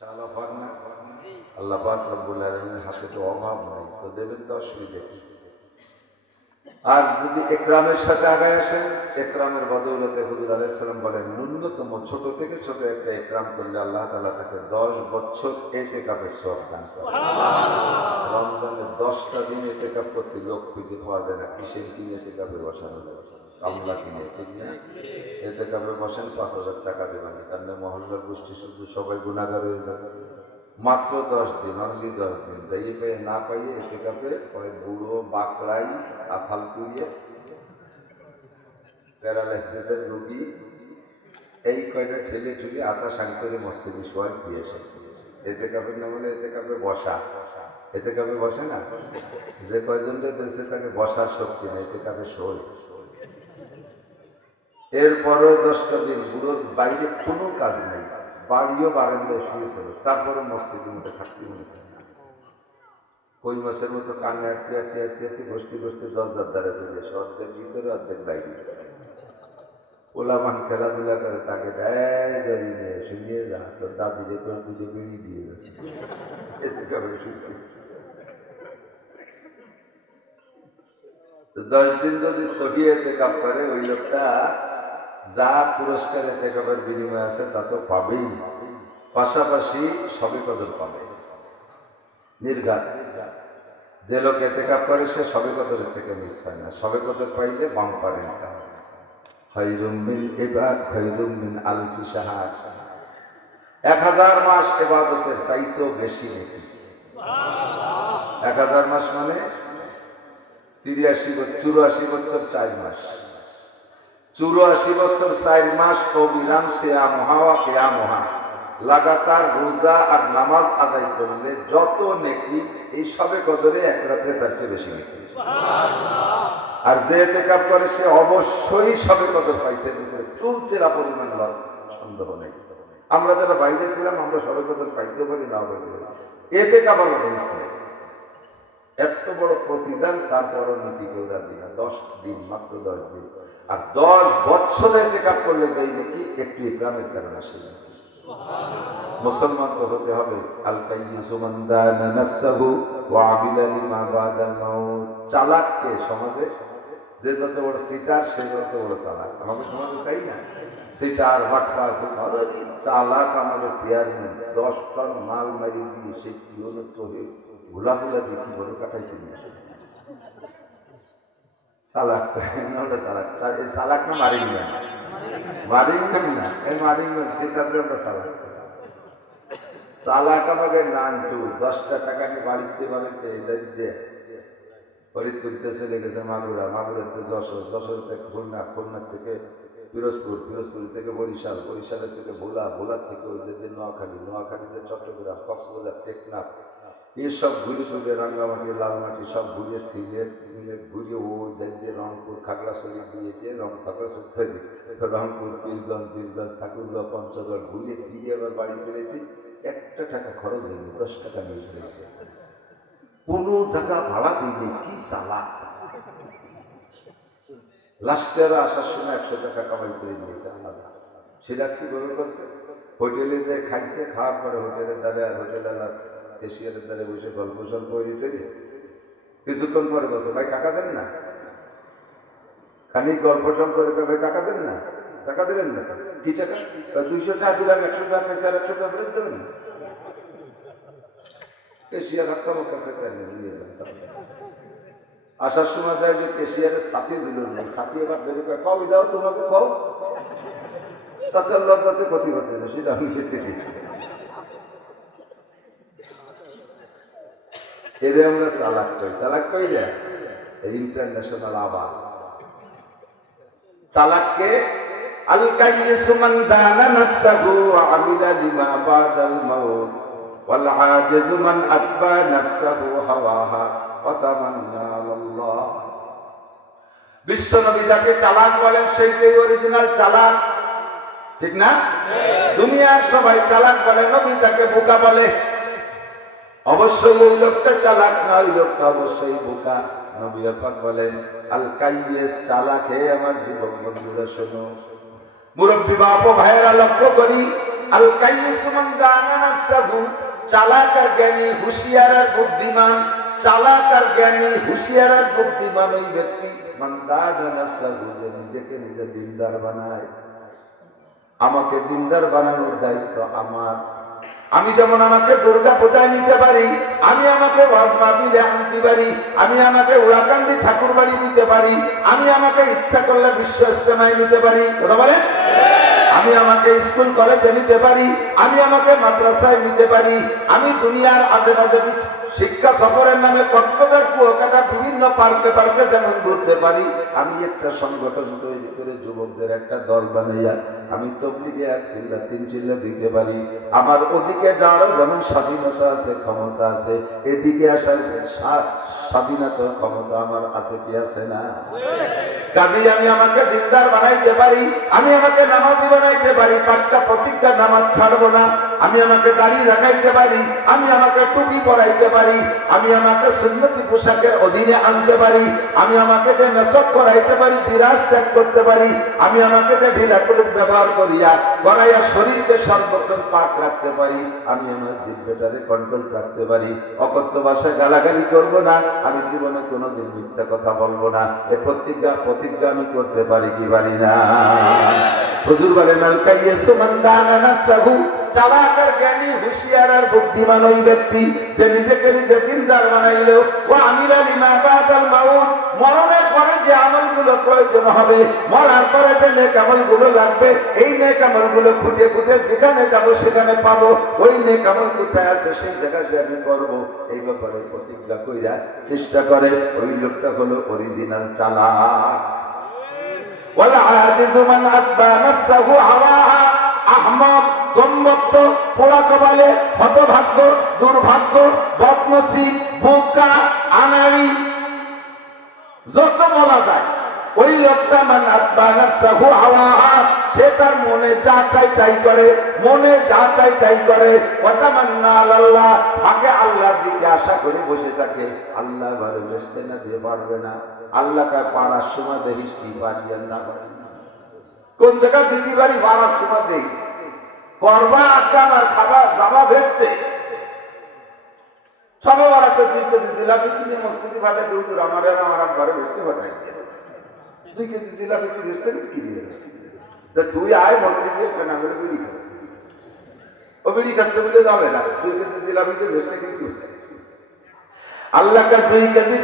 ইনশাআল্লাহ পাক না আল্লাহ পাক রব্বুল আলামিনের হাতে তো অভাব নাই, তো দেবেন তো অসুবিধা কি? আর যদি একরামের সাথে আগায় আসেন, একরামের বদৌলতে হুজুর আলাইহিস সালাম বলেন ন্যূনতম ছোট থেকে ছোট একটা একরাম করলে আল্লাহ তাআলা তাকে 10 বছর ইতিকাফের সওয়াব দান করেন। সুবহানাল্লাহ। রমজানে 10টা দিন ইতিকাফ করতে লোক খুঁজে পাওয়া যায় না। কিসের কিনে ইতিকাফে বসানো যায়? কামলা কিনে, ঠিক না? ইতিকাফে বসেন 5000 টাকা দেবেন, তাহলে মহল্লার গোষ্ঠী শুধু সবাই গুনাহগার হয়ে যাবে। মাত্র 10 দিন, অনলি 10 দিন দায়ী পেয়ে না পাইয়ে ইতিকাফে ওই বুড়ো বাকড়াই আথাল পুড়িয়ে প্যারালাইসিসের রোগী এই কয়টা ঠেলে ঠুলে আতা সাং করে মসজিদে শোয়াই দিয়ে এসে ইতিকাফের নাম হলে ইতিকাফে বসা। ইতিকাফে বসে না, যে কয়জনটা দিয়েছে তাকে বসার শক্তি নেই, ইতিকাফে শোয়। এরপরও 10টা দিন বুড়োর বাইরে কোনো কাজ নেই, বাড়িও বারান্দায় শুয়েছিল, তারপরে মসজিদের মধ্যে থাকতে মনেছে না। কই মাসের মতো কান্না আটতে আটতে আটতে আটতে বসতে বসতে দরজার দ্বারা চলে এসে অর্ধেক ভিতরে অর্ধেক বাইরে। ওলামান খেলাধুলা করে তাকে যাবি নিয়ে শুনিয়ে যা, তোর দাদিরে করে দুটো বেরিয়ে দিয়ে যাবে, এতে কবে শুনছি। 10 দিন যদি সহিয়ে চেকআপ করে ওই লোকটা যা পুরস্কার ইতিকাফের বিনিময় আছে তা তো পাবেই, পাশাপাশি সবে কদর পাবে। নির্ঘাত যে লোক ইতিকাফ করে সে সবে কদরের থেকে মিস হয় না। সবে কদর পাইলে বাম্পার ইনকাম। খায়রুম মিন ইবাদ খায়রুম মিন আলফি শাহর। 1000 মাস ইবাদতের চাইতেও বেশি নেকি। সুবহানাল্লাহ। 1000 মাস মানে 84 বছর 4 মাস। 84 বছর 4 মাস অবিরাম সিয়ামুহা ওয়া কিয়ামুহা, লাগাতার রোজা আর নামাজ আদায় করলে যত নেকি এই সবে কদরে এক রাতে তার চেয়ে বেশি নেকি। সুবহানাল্লাহ। আর যে ইতিকাফ করে সে অবশ্যই সবে কদর পাইছে, চুলচেরা পরিমাণ সন্দেহ নেই। আমরা যারা বাইরে ছিলাম আমরা সবে কদর পাইতে পারি না পাইতে পারি, ইতিকাফ আমরা বলছি এত বড় প্রতিদান, তারপরও নীতি কেউ রাজি না। 10 দিন, মাত্র 10 দিন। আর 10 বছরে ইতিকাফ করলে যাই নাকি একটু ইকরামের কারণে আসে। মুসলমান তো হতে হবে আল কাইয়িসু মান দানা নাফসাহু ওয়া আমিলা লিমা বাদাল মাউত। চালাককে সমাজে যে যত বড় সিটার সে যত বড় চালাক। আমাদের সমাজে তাই না? সিটার বাটপার চালাক আমাদের চেয়ারম্যান 10 টন মাল মারি দিয়ে সেই কিলোমিটার হয়ে ঘোলাগুলা দেখি বড় কাটাইছিল চালাক না, ওটা চালাক। এই চালাক না মারিংম্যান, মারিংম্যান না, এই মারিংম্যান সিটারে আমরা চালাক। চালাক আমাদের নানটু 10টা টাকা নিয়ে বাড়িতে বাড়িছে দিয়ে ফরিদপুরিতে চলে গেছে মাগুরা, মাগুরাতে যশোর, যশোর থেকে খুলনা, খুলনা থেকে পিরোজপুর, পিরোজপুর থেকে বরিশাল, বরিশালের থেকে ভোলা, ভোলার থেকে ওই যে নোয়াখালী, নোয়াখালীতে চট্টগ্রাম, কক্সবাজার, টেকনাফ, এসব ঘুরে ঘুরে রাঙ্গামাটি, লালমাটি সব ঘুরে সিলেট ঘুরে ওই দিয়ে রংপুর, খাগড়াছড়ি দিয়ে খাগড়াছড়ি থেকে রংপুর, পীরগঞ্জ, বীরগঞ্জ, ঠাকুরগাঁও, পঞ্চগড় ঘুরে ফিরে আবার বাড়ি চলেছি। 1 টাকা খরচ হয়নি, 10 টাকা নিয়ে ফেলেছে। কোনো জায়গা ভাড়া দিইনি, কি চালাক। লাস্টের আসার সময় 100 টাকা কামাই করে নিয়েছে আলাদা। সেটা কি বলে করছে, হোটেলে যে খাইছে, খাওয়ার পরে হোটেলের দ্বারা হোটেলার এশিয়ারের দ্বারা বসে গল্প সল্প তৈরি। কিছুক্ষণ পরে বলছে ভাই টাকা দেন না, খানিক গল্প সল্প করে ভাই টাকা দেন না, টাকা দিলেন না, কি টাকা? 200 টাকা দিলাম, 100 টাকা খাইছে আর 100 টাকা ফেরত দেবেন না। এশিয়ার হাক্কা মক্কা পেতে নিয়ে যান। আসার সময় যায় যে এশিয়ারের সাথে দিল না, সাথে এবার ধরে কও এটাও তোমাকে কও, তাতে লজ্জাতে ক্ষতি হচ্ছে না, সেটা আমি শিখেছি। এদের আমরা চালাক কই, চালাক কই না ইন্টারন্যাশনাল। আবার চালাককে আল কাইয়িসু মান দানা নাফসাহু ওয়া আমিলা লিমা বাদাল মাউত ওয়াল আজিজু মান আতবা নাফসাহু হাওয়াহা ওয়া তামান্না আলাল্লাহ। বিশ্ব নবী যাকে চালাক বলেন সেইটাই অরিজিনাল চালাক, ঠিক না? দুনিয়ার সবাই চালাক বলে, নবী তাকে বোকা বলে। অবশ্যই ওই লোকটা চালাক না, ওই লোকটা অবশ্যই বোকা। নবী পাক বলেন আল কাইয়িস চালাক। হে আমার যুবক বন্ধুরা শোনো, মুরব্বী বাপ ও ভাইয়েরা লক্ষ্য করি, আল কাইয়িসু মান দানা নাফসাহু, চালাক আর জ্ঞানী, হুঁশিয়ার আর বুদ্ধিমান। চালাক আর জ্ঞানী, হুঁশিয়ার আর বুদ্ধিমান ওই ব্যক্তি মান দানা নাফসাহু, যে নিজেকে নিজে দিনদার বানায়। আমাকে দিনদার বানানোর দায়িত্ব আমার। আমি যেমন আমাকে দুর্গা পূজায় নিতে পারি, আমি আমাকে ওয়াজ মাহফিলে আনতে পারি, আমি আমাকে উড়াকান্দি ঠাকুর বাড়ি নিতে পারি, আমি আমাকে ইচ্ছা করলে বিশ্ব ইজতেমায় নিতে পারি, কথা বলেন। আমি আমাকে স্কুল কলেজে নিতে পারি, আমি আমাকে মাদ্রাসায় নিতে পারি, আমি দুনিয়ার আশেপাশে শিক্ষা সফরের নামে কক্সবাজার, কুয়াকাটা বিভিন্ন পার্কে পার্কে যেমন ঘুরতে পারি। আমি একটা সংগঠন তৈরি করে যুবকদের একটা দল বানাইয়া আমি তবলিগে এক চিল্লা তিন চিল্লা দিতে পারি। আমার ওদিকে যাওয়ার যেমন স্বাধীনতা আছে, ক্ষমতা আছে, এদিকে আসার স্বাধীনতা ক্ষমতা আমার আছে কি আছে না? কাজেই আমি আমাকে দিনদার বানাইতে পারি, আমি আমাকে নামাজি বানাইতে পারি, পাক্কা প্রতিজ্ঞা নামাজ ছাড়বো না। আমি আমাকে দাড়ি রাখাইতে পারি, আমি আমাকে টুপি পরাইতে পারি, আমি আমাকে সুন্নতি পোশাকের অধীনে আনতে পারি, আমি আমাকে মেসক করাইতে পারি, বিরাজ ত্যাগ করতে পারি, আমি আমাকে ঢিলা কুলুপ ব্যবহার করিয়া করাইয়া শরীরকে সর্বক্ষণ পাক রাখতে পারি, আমি আমার জিহ্বাটারে কন্ট্রোল রাখতে পারি, অকথ্য ভাষায় গালাগালি করব না, আমি জীবনে কোনোদিন মিথ্যা কথা বলবো না। এই প্রতিজ্ঞা আমি করতে পারি কি পারি না? হুজুর বলেন আল কাইয়িসু মান দানা নাফসাহু, চালাক আর জ্ঞানী, হুঁশিয়ার আর বুদ্ধিমান ওই ব্যক্তি যে নিজেকে নিজে দিনদার বানাইল। ওয়া আমিলা লিমা বাদাল মাউত, মরণের পরে যে আমলগুলো প্রয়োজন হবে, মরার পরে যে নেক আমলগুলো লাগবে, এই নেক আমলগুলো খুঁটে খুঁটে যেখানে যাব সেখানে পাবো। ওই নেক আমল কোথায় আছে সেই জায়গাতে আমি করব, এই ব্যাপারে প্রতিজ্ঞা কইরা চেষ্টা করে। ওই লোকটা হলো অরিজিনাল চালাক। ওয়াল আজিজু মান আতবা নাফসাহু হাওয়াহা, আহমক, গম্মত্ত, পোড়া কপালে, হতভাগ্য, দুর্ভাগ্য, বদনসিব, বোকা, আনাড়ি, যত বলা যায়, ওই লোকটা মান আতবা নাফসাহু হাওয়াহা, সে তার মনে যা চাই তাই করে, মনে যা চাই তাই করে। ওয়াতামান্না আলাল্লাহ, আগে আল্লাহর দিকে আশা করে বসে থাকে। আল্লাহ ভালো বেসতে না দিয়ে পারবে না, আল্লাহকে পারার সময় দেখিস কি পারি আর না পারি না। কোন জায়গা দিদি বাড়ি পারার সময় দেখি করবা আকাম আর খাবার যাবা ভেসতে। সবে বাড়াতে 2 কেজি জিলাপি কিনে মসজিদে ফাটে দূর আমার ঘরে ভেসতে ফাটাই 2 কেজি জিলাপি কি ভেসতে কি দিয়ে তুই আয় মসজিদে কেনা বলে বিড়ি খাচ্ছি, ও বিড়ি খাচ্ছে বলে যাবে না, 2 কেজি জিলাপিতে ভেসতে কিনছি। আল্লাহকে 2 কেজি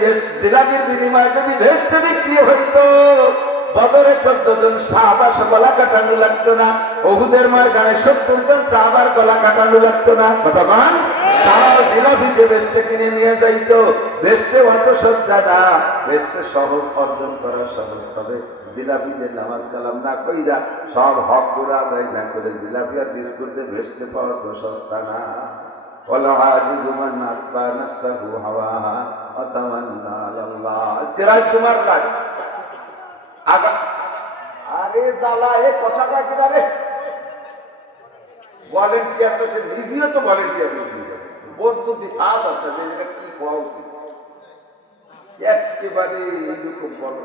জিলাপির বিনিময়ে যদি ভেসতে বিক্রি হইতো, বদরে 14 জন সাহাবা গলা কাটানো লাগতো না, উহুদের ময়দানে 70 জন সাহাবার গলা কাটানো লাগতো না। কথা বলেন, তারা জিলাপিতে বেচতে কিনে নিয়ে যাইতো। বেচতে অত সস্তা না, বেচতে সহজ, অর্জন করা সহজ, তবে জিলাপিতে নামাজ কালাম না কইরা সব হক পুরা আদায় না করে জিলাপি আর বিস্কুট দিয়ে বেচতে পাওয়া তো সস্তা না। ওয়াল আজিজু মান আতবা নাফসাহু হাওয়াহা ওয়া তামান্না আলাল্লাহ। আজকে রাত তোমার রাত। আরে জালা, এ কথা কয় কিনা রে? ভলেন্টিয়ার তো নিজেও তো ভলেন্টিয়ার বোধ বুদ্ধি থাকা দরকার, যে জায়গা কি হওয়া উচিত একেবারে এইরকম বলে।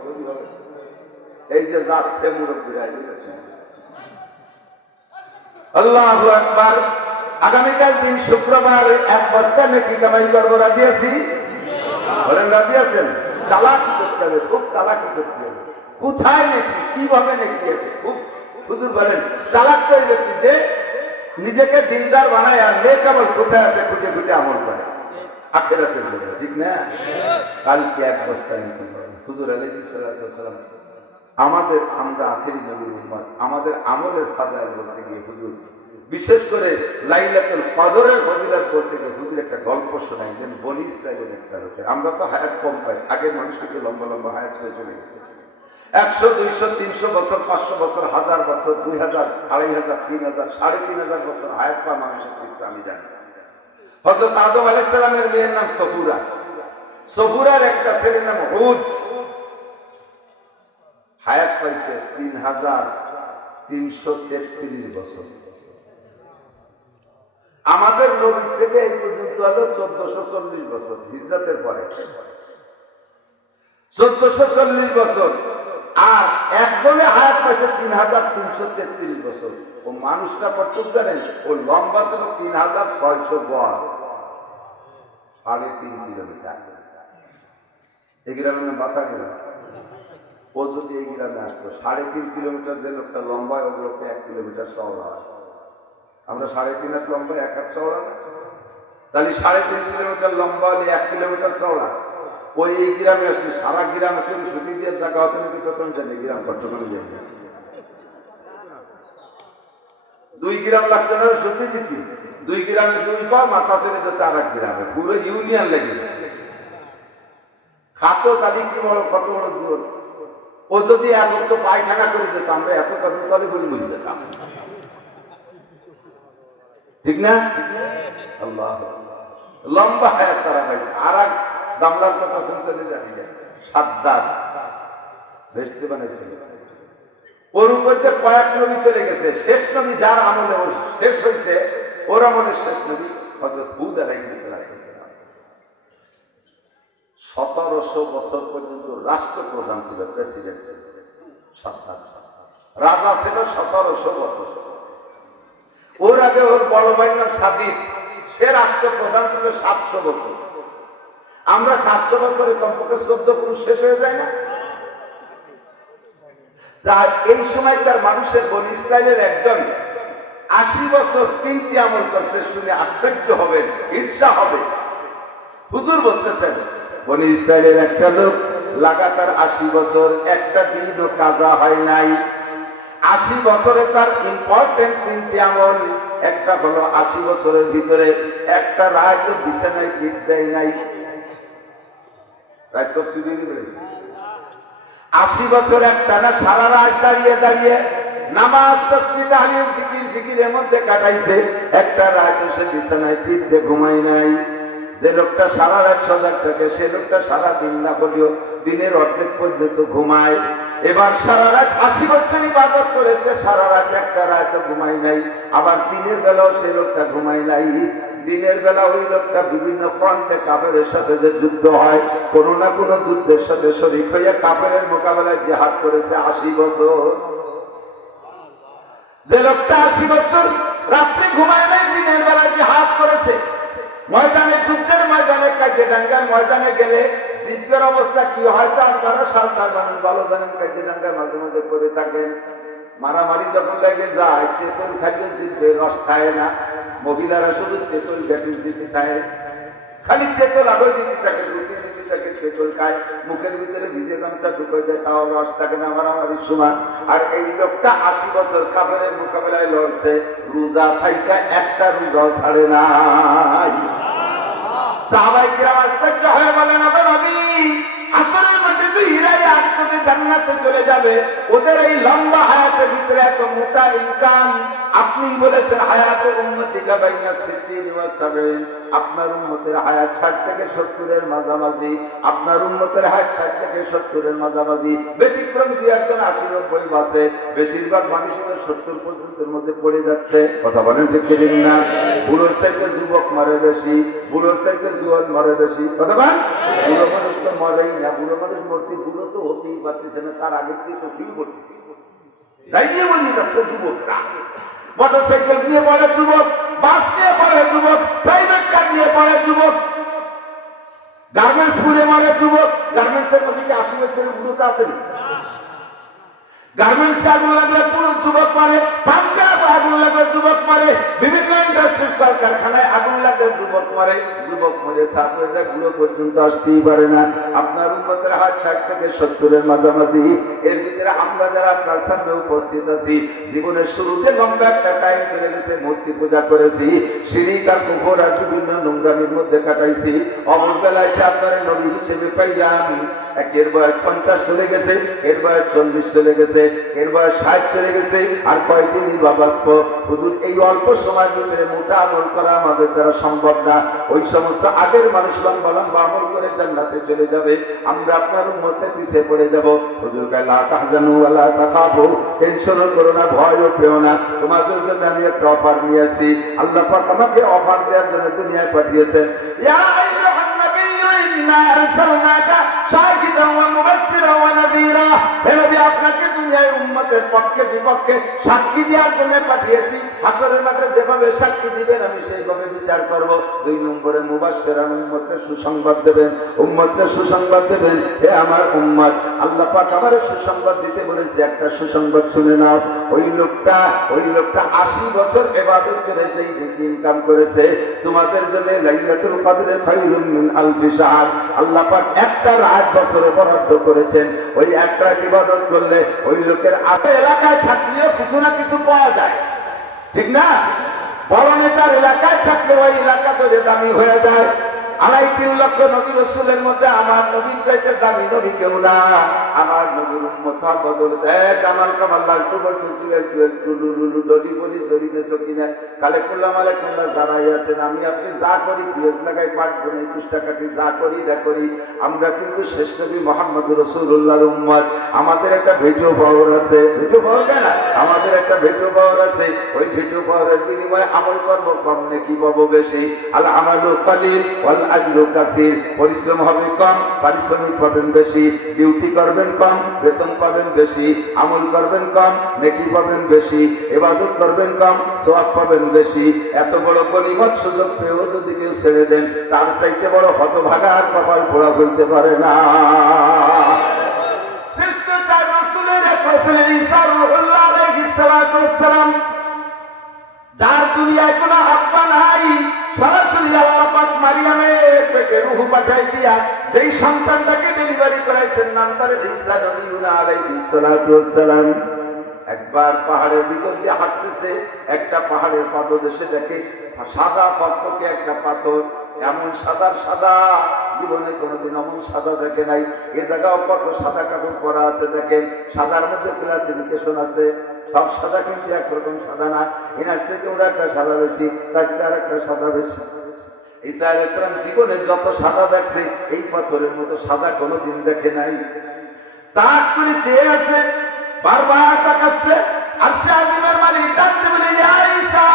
এই যে যাচ্ছে মুরব্বীরা, আল্লাহু আকবার। আগামীকাল দিন শুক্রবার 1 বস্তা নেকি কামাই করবো, রাজি আছি? বলেন রাজি আছেন? চালাকি করতে হবে, খুব চালাকি করতে হবে। কোথায় নেকি, কিভাবে নেকি আছে, খুব। হুজুর বলেন চালাক ওই ব্যক্তি যে নিজেকে দিনদার বানায় আর নেক আমল কোথায় আছে খুঁজে খুঁজে আমল করে আখিরাতের জন্য, ঠিক না? কালকে 1 বস্তা নেকি। হুজুর আলাইহিস সালাতু ওয়াস সালাম আমরা আখেরি নবীর উম্মত, আমাদের আমলের ফাজাইল বলতে গিয়ে হুজুর, বিশেষ করে লাইলাতুল কদরের ফজিলত বলতে গিয়ে হুজুর একটা গল্প শোনাইলেন বনি ইসরাইলের একটা লোকের। আমরা তো হায়াত কম পাই, আগের মানুষ কিন্তু লম্বা লম্বা হায়াত পেয়ে চলে গেছে। 100, 200, 300 বছর, 500 বছর, 1000 বছর, 2000, 2500, 3000, 3500 বছর হায়াত পাওয়া মানুষের কিসসা আমি জানি। হযরত আদম আলাইহিস সালামের মেয়ের নাম সফুরা, সফুরার একটা ছেলের নাম হুদ, হায়াত পাইছে 3333 বছর। আমাদের নবী থেকে এই পর্যন্ত হলো 1440 বছর, হিজরতের পরে 1440 বছর। আর একজনে হায়াত পাইছে ৩৩৩৩ বছর। ও মানুষটা কতটুক জানেন? ও লম্বা ছিল ৩৬০০ গজ, ৩.৫ কিলোমিটার। এই গ্রামের মাথা গেল, ও যদি এই গ্রামে আসতো ৩.৫ কিলোমিটার, যে লোকটা লম্বা ও লোকটা ১ কিলোমিটার চওড়া হয়। আমরা ৩.৫ হাত লম্বা, ১ হাত চওড়া, তাহলে ৩.৫ কিলোমিটার লম্বা হলে ১ কিলোমিটার চওড়া। ওই এই গ্রামে আসলে সারা গ্রামে কেউ ছুটি দিয়ে জায়গা হতে নাকি কত জানি গ্রাম কট্টগ্রামে যাবে ২ গ্রাম লাগতো না ছুটি দিতি। ২ গ্রামে ২ পা মাথা ছেড়ে যেত আর ১ গ্রামে, পুরো ইউনিয়ন লেগে যায় খাতো। তাহলে কি বড় কত বড় জোর। ও যদি এত তো পায়খানা করে দিত, আমরা এত কত তলে করে বুঝে যেতাম, ঠিক না? আল্লাহ লম্বা হায়াত তারা পাইছে। আর এক দামলার কথা শুনছেন, জানি যায় সাদ্দাত ভেস্তে বানাইছিল, ওর উপর দিয়ে কয়েক নবী চলে গেছে। শেষ নবী যার আমলে ওর শেষ হয়েছে, ওর আমলের শেষ নবী হযরত হুদ আলাইহিস সালাম। ১৭০০ বছর পর্যন্ত রাষ্ট্রপ্রধান ছিল, প্রেসিডেন্ট ছিল সাদ্দাত, রাজা ছিল ১৭০০ বছর। ওর আগে ওর বড় ভাইয়ের নাম সাদিদ, সে রাষ্ট্রপ্রধান ছিল ৭০০ বছর। আমরা ৭০০ বছরে কমপক্ষে ১৪ পুরুষ শেষ হয়ে যায় না? তাই এই সময়কার মানুষের বনি ইসরায়েলের একজন ৮০ বছর ৩টি আমল করছে, শুনে আশ্চর্য হবেন, ঈর্ষা হবে। হুজুর বলতেছেন, বনি ইসরায়েলের একটা লোক লাগাতার ৮০ বছর একটা দিনও কাজা হয় নাই। ৮০ বছরে তার ইম্পর্টেন্ট ৩টি আমল। একটা হলো ৮০ বছরের ভিতরে একটা রাত বিছানায় পিঠ দেয় নাই, রাত তো শুধুই বলেছে। ৮০ বছর একটা না সারা রাত দাঁড়িয়ে দাঁড়িয়ে নামাজ তাসবিহ তাহলিল জিকির ফিকিরের মধ্যে কাটাইছে, একটা রাত সে বিছানায় পিঠ দিয়ে ঘুমায় নাই। যে লোকটা সারা রাত সজাগ থাকে, সে লোকটা সারা দিন না করলেও দিনের অর্ধেক পর্যন্ত ঘুমায়। এবার সারা রাত ৮০ বছর ইবাদত করেছে, সারা রাত একটা রাত ঘুমায় নাই। আবার দিনের বেলাও সে লোকটা ঘুমায় নাই। দিনের বেলা ওই লোকটা বিভিন্ন ফ্রন্টে কাফেরের সাথে যে যুদ্ধ হয়, কোনো না কোনো যুদ্ধের সাথে শরীক হইয়া কাফেরের মোকাবেলায় জিহাদ করেছে ৮০ বছর। যে লোকটা ৮০ বছর রাত্রে ঘুমায় নাই, দিনের বেলা জিহাদ করেছে, ময়দানে যুদ্ধের ময়দানে কাজিরাঙ্গার ময়দানে গেলে জিভের অবস্থা কি হয় তা আপনারা সাঁতার মানুষ ভালো জানেন। কাজিরাঙ্গার মাঝে মাঝে করে থাকেন, মারামারি যখন লেগে যায় তেঁতুল খাইলে জিভে রস খায় না, মহিলারা শুধু তেঁতুল গ্যাটিস দিতে খায়, খালি তেঁতুল আগয় দিতে থাকে, রুচি দিতে থাকে, তেঁতুল খায়, মুখের ভিতরে ভিজে গামছা ঢুকে দেয়, তাও রস থাকে না মারামারির সময়। আর এই লোকটা ৮০ বছর কাফেরের মোকাবেলায় লড়ছে, রোজা থাইকা একটা রোজাও ছাড়ে নাই। সাহাবায়ে কিরাম আশ্চর্য হয়ে বলেন, ওগো নবী, আসরের মধ্যে তো হীরাই একসাথে জান্নাতে চলে যাবে, ওদের এই লম্বা হায়াতের ভিতরে এত মোটা ইনকাম। আপনি বলেছেন হায়াতে উম্মতিকা বাইনা ৬০ ওয়া ৭০, আপনার উম্মতের হায়াত ৬০ থেকে ৭০ এর মাঝামাঝি, আপনার উম্মতের হায়াত ৬০ থেকে ৭০ এর মাঝামাঝি। ব্যতিক্রম ২-১ ৮০-৯০ বাসে, বেশিরভাগ মানুষ ৭০ পর্যন্তের মধ্যে পড়ে যাচ্ছে। কথা বলেন ঠিক কি না? বুড়োর চাইতে যুবক মরে বেশি, বুড়োর চাইতে জুয়ান মরে বেশি। কথা বলেন, বুড়ো মানুষ তো মরেই না, বুড়ো মানুষ মরতে বুড়ো তো হতেই পারতেছে না, তার আগে তো ফিল করতেছে, যাইয়ে বলি যাচ্ছে যুবকরা। মোটরসাইকেল নিয়ে পড়ে যুবক, বাস নিয়ে পড়ে যুবক, প্রাইভেট কার নিয়ে পড়ে যুবক, গার্মেন্টস পুড়ে মারে যুবক। গার্মেন্টসের মধ্যে কি ৮০ বছরের বুড়োটা আছে না? গার্মেন্টসে আগুন লাগলে পুরো যুবক মারে, পাম্পে আগুন লাগলে যুবক মারে, বিভিন্ন ইন্ডাস্ট্রিজ কারখানায় আগুন লাগলে যুবক মারে, যুবক মরে সাপ হয়ে যায়, বুড়ো পর্যন্ত আসতেই পারে না। আপনার উম্মতের হাত ৬০ থেকে ৭০ এর মাঝামাঝি। এর ভিতরে আমরা যারা আপনার সামনে উপস্থিত আছি, জীবনের শুরুতে লম্বা একটা টাইম চলে গেছে, মূর্তি পূজা করেছি, শিরিক আর কুফর আর বিভিন্ন নোংরামির মধ্যে কাটাইছি। অমরবেলায় সে আপনার নবী হিসেবে পাইলাম। একের বয়স ৫০ চলে গেছে, এর বয়স ৪০ চলে গেছে, এর বয়স ৬০ চলে গেছে, আর কয়দিনই বা বাঁচব। হুজুর, এই অল্প সময়ের ভিতরে মোটা আমল করা আমাদের দ্বারা সম্ভব না। ওই সমস্ত আগের মানুষ লম্বা লম্বা আমল করে জান্নাতে চলে যাবে, আমরা আপনার উম্মতে পিছিয়ে পড়ে যাব। হুজুর কয়, লা তাহজানু ওয়া লা তাখাফু, টেনশনও করো না, ভয়ও পেও না, তোমাদের জন্য আমি একটা অফার নিয়ে আসি। আল্লাহ পাক আমাকে অফার দেওয়ার জন্য দুনিয়ায় পাঠিয়েছেন। ইয়া আইয়ুহান নাবিয়্যু ইন্না আরসালনাকা শাহিদান ওয়া মুবাশশিরান ওয়া নাযীরা। হে নবী, দুনিয়ায় উম্মতের পক্ষে বিপক্ষে সাক্ষী দেওয়ার জন্য পাঠিয়েছি। হাসরের মাঠে যেভাবে সাক্ষী দিবেন আমি সেইভাবে বিচার করব। 2 নম্বরে মুবাশশিরান, উম্মতকে সুসংবাদ দেবেন, উম্মতকে সুসংবাদ দেবেন। হে আমার উম্মত, আল্লাহ পাক আমারে সুসংবাদ দিতে বলেছে, একটা সুসংবাদ শুনে নাও। ওই লোকটা 80 বছর ইবাদত করে যেই নেকি ইনকাম করেছে, তোমাদের জন্য লাইলাতুল কদরে খায়রুম মিন আলফি শাহর, আল্লাহ পাক একটা রাত বছরে বরাদ্দ করেছেন। ওই এক রাত ইবাদত করলে ওই লোকের এলাকায় থাকলেও কিছু না কিছু পাওয়া যায়, ঠিক না? বড় নেতার এলাকায় থাকলে ওই এলাকা তো দামি হয়ে যায়। 2.5 লক্ষ নবী রাসূলের মধ্যে আমার নবীর চাইতে দামি নবী কেউ না। আমার নবীর উম্মত বদল দেয় জামাল কামাল লাল টুবল টুলু ডলি বলি জরিনে সকিনা কালে কুল্লা মালে কুল্লা যারাই আছেন, আমি আপনি যা করি পেঁয়াজ লাগাই পাট বনে কুষ্টা কাটি যা করি না করি, আমরা কিন্তু শেষ নবী মুহাম্মদ রাসূলুল্লাহর উম্মত। আমাদের একটা ভিডিও পাওয়ার আছে, ভিডিও পাওয়ার না, আমাদের একটা ভিডিও পাওয়ার আছে। ওই ভিডিও পাওয়ারের বিনিময়ে আমল করব কম নাকি পাবো বেশি? আল আমালু কালিল ওয়াল আজরু কাসীর, পরিশ্রম হবে কম, পারিশ্রমিক পাবেন বেশি। ডিউটি করবেন কম, বেতন পাবেন বেশি। আমল করবেন কম, নেকি পাবেন বেশি। ইবাদত করবেন কম, সওয়াব পাবেন বেশি। এত বড় গনিমত সুযোগ পেয়েও যদি কেউ ছেড়ে দেন, তার চাইতে বড় হতভাগা আর কপাল পোড়া হইতে পারে না। শ্রেষ্ঠ 4 রাসূলের এক রাসূলের ঈসা রূহুল্লাহ আলাইহিস সালাতু ওয়াস সালাম, যার দুনিয়ায় কোনো আব্বা নাই, সরাসরি আল্লাহ পাক মারিয়ামের পেটে রূহ পাঠাই দিয়া যেই সন্তানটাকে ডেলিভারি করাইছেন, নাম তার ঈসা নবী আলাইহিস সালাতু ওয়াস সালাম। একবার পাহাড়ের ভিতর দিয়ে হাঁটতেছে, একটা পাহাড়ের পাদদেশে দেখে সাদা ফকফকে একটা পাথর, এমন সাদার সাদা জীবনে কোনোদিন এমন সাদা দেখে নাই। এ জায়গাও কত সাদা কাপড় পরা আছে দেখেন, সাদার মধ্যে ক্লাসিফিকেশন আছে। সব সাদা কিন্তু একরকম সাদা না, এনার থেকে ওরা একটা সাদা বেশি, তার চেয়ে আর একটা সাদা বেশি। ঈসা আলাইহিস সালাম জীবনে যত সাদা দেখছে, এই পাথরের মতো সাদা কোনোদিন দেখে নাই। তাক করে চেয়ে আছে, বারবার তাকাচ্ছে। আরশে আজিমের মালিক ডাকতে বলে, ইয়া ঈসা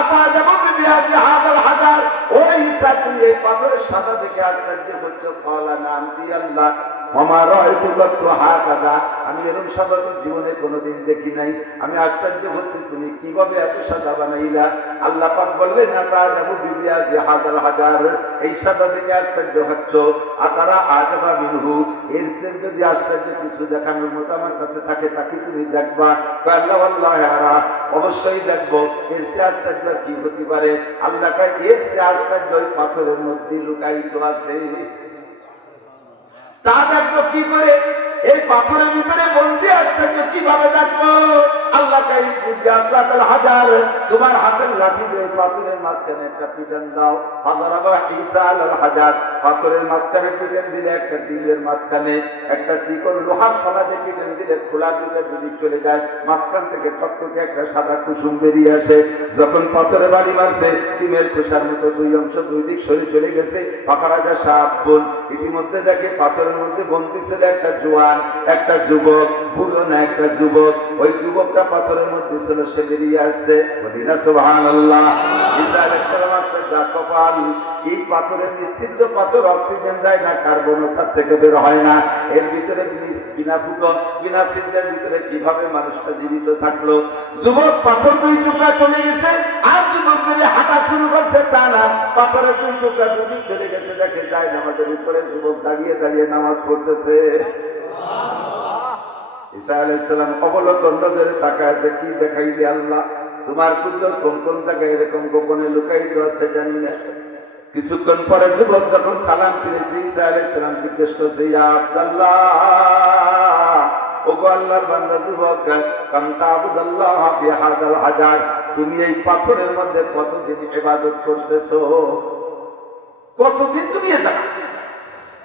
আতাজাবু বিহাযি হাযাল হাজার, ও ঈসা তুমি এই পাথরের সাদা দেখে আশ্চর্য হচ্ছ? ক্বালা নাম, জি আল্লাহ। ওমা রাআইতু কাত্তু হাকাযা, আমি এরকম সাদা জীবনে কোনোদিন দেখি নাই। আমি আশ্চর্য হচ্ছি তুমি কিভাবে এত সাদা বানাইলা? আল্লাহ পাক বললেন, আতাজাবু বিহাযি হাযাল হাজার, এই সাদা দেখে আশ্চর্য হচ্ছ। আতারা আজাবা মিনহু, এর চেয়ে যদি আশ্চর্য কিছু দেখানোর মতো আমার কাছে থাকে, তাকে তুমি দেখবা। আল্লাহ আল্লাহ আরা, অবশ্যই দেখবো। এর চেয়ে আশ্চর্য কি হতে পারে? আল্লাহ কয়, এর চেয়ে আশ্চর্য ওই পাথরের মধ্যে লুকায়িত আছে। তা দেখবো কি করে? এই পাথরের ভিতরে বন্দি আশ্চর্য কিভাবে দেখবো? আল্লাহ কয়, বিআসাতাল হাজার, তোমার হাতের লাঠি দিয়ে পাথরের মাঝখানে একটা পিটান দাও। হাজারাবা ঈসা আলাল হাজার, পাথরের মাঝখানে পিটান দিলে একটা দিলের মাঝখানে একটা চিকন লোহার সলা দিয়ে পিটান দিলে খোলা দিলে দুদিক চলে যায়, মাঝখান থেকে টকটকে একটা সাদা কুসুম বেরিয়ে আসে। যখন পাথরে বাড়ি মারছে, ডিমের খোসার মতো 2 অংশ 2 দিক সরে চলে গেছে। পাখারাজা সাপ বল ইতিমধ্যে দেখে পাথরের মধ্যে বন্দি ছিল একটা জোয়ান, একটা যুবক, বুড়ো না একটা যুবক। ওই যুবকটা পাথরের মধ্যে ছিল, সে বেরিয়ে আসছে। বলি না সুবহানাল্লাহ। ঈসা আলাইহিস সালাম আসছে, কপাল, এই পাথরের নিশ্চিত পাথর অক্সিজেন দেয় না, কার্বন তার থেকে বের হয় না। এর ভিতরে বিনা ফুটো বিনা সিদ্ধের ভিতরে কিভাবে মানুষটা জীবিত থাকলো? যুবক পাথর 2 টুকরা চলে গেছে, আর যুবক বেরিয়ে হাঁটা শুরু করছে, তা না, পাথরের 2 টুকরা দুদিক চলে গেছে। দেখে যায় নামাজের উপরে যুবক দাঁড়িয়ে দাঁড়িয়ে নামাজ পড়তেছে। ঈসা আলাইহিস সালাম অবলোকন নজরে তাকায় আছে, কি দেখাইলি আল্লাহ? তোমার কুদরত কোন কোন জায়গায় এরকম গোপনে লুকায়িত আছে জানি না। কিছুক্ষণ পরে যুবক যখন সালাম ফিরেছে, ঈসা আলাইহিস সালাম জিজ্ঞেস করছে, ইয়া আব্দুল্লাহ, ওগো আল্লাহর বান্দা যুবক, কাম তা'বুদাল্লাহ ফি হাযাল হাজার, তুমি এই পাথরের মধ্যে কতদিন ইবাদত করতেছো? কতদিন তুমি এটা?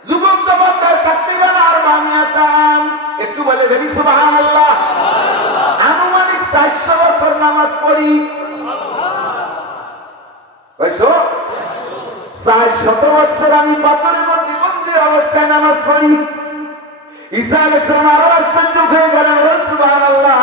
যুবক জবাব দেয়, তাকরিবান 400 আম। একটু বলে বলি সুবহানাল্লাহ। আনুমানিক 400 বছর নামাজ পড়ি। কয়শো? 400 বছর আমি পাথরের মধ্যে বন্দি অবস্থায় নামাজ পড়ি। ঈসা আলাইহিস সালাম আরো আশ্চর্য হয়ে গেলেন, সুবহানাল্লাহ।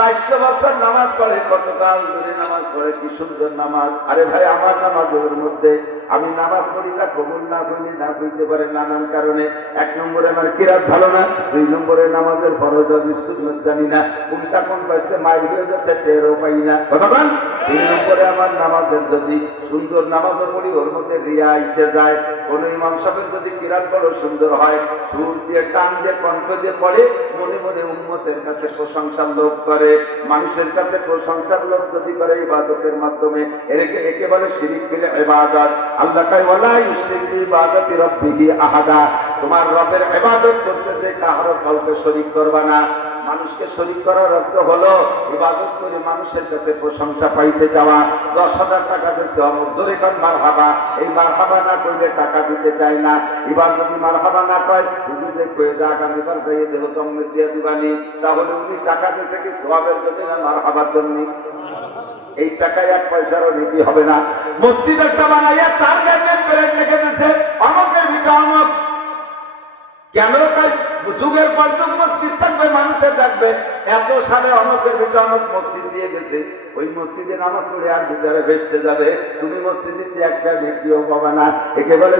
400 বছর নামাজ পড়ে, কতকাল ধরে নামাজ পড়ে, কি সুন্দর নামাজ। আরে ভাই, আমার নামাজের মধ্যে আমি নামাজ পড়ি, তা কবুল না হইলে না হইতে পারে নানান কারণে। 1 নম্বরে আমার কিরাত ভালো না, 2 নম্বরে নামাজের ফরজ ওয়াজিব সুন্নাত জানি না, কোনটা কোন বাসতে মাইল হয়ে যাচ্ছে টেরও পাই না, কথা বল। 3 নম্বরে আমার নামাজের যদি সুন্দর নামাজও পড়ি, ওর মধ্যে রিয়া এসে যায়। কোন ইমাম সাহেবের যদি কিরাত বড় সুন্দর হয়, সুর দিয়ে টান দিয়ে কণ্ঠ দিয়ে পড়ে, মনে মনে উম্মতের কাছে প্রশংসার লোভ করে, মানুষের কাছে প্রশংসার লোভ যদি করে ইবাদতের মাধ্যমে, একে বলে শিরিক বিল ইবাদত। আল্লাহ কয় ওয়ালা ইউশরিক বিইবাদাতি রাব্বিহি আহাদা, তোমার রবের ইবাদত করতে যে কারো কাউকে শরীক করবা না। মানুষকে শরীক করার অর্থ হলো ইবাদত করে মানুষের কাছে প্রশংসা পাইতে যাওয়া। 10,000 টাকা দিচ্ছে, জোরে কর মারহাবা, এই মারহাবা না কইলে টাকা দিতে চায় না। এবার যদি মারহাবা না পায়, হুজুরে কয়ে যা আগামীবার যাইয়ে দেহ জন্মের দিয়ে দিবানি, তাহলে উনি টাকা দিয়েছে কি সওয়াবের জন্য না মারহাবার জন্য? এই টাকায় 1 পয়সারও নেকি হবে না। মসজিদ একটা বানাইয়া তার গায়ে প্লেট লিখে দিয়েছে অমকের ভিটা অমক। কেন? যুগের পর যুগ মসজিদ থাকবে, মানুষের থাকবে। এত সালে অমকের ভিটা অমক মসজিদ দিয়ে গেছে, ওই মসজিদে নামাজ পড়ে আর ভিতরে ভেসতে যাবে, তুমি মসজিদে একটা নেকিও পাবা না। একেবারে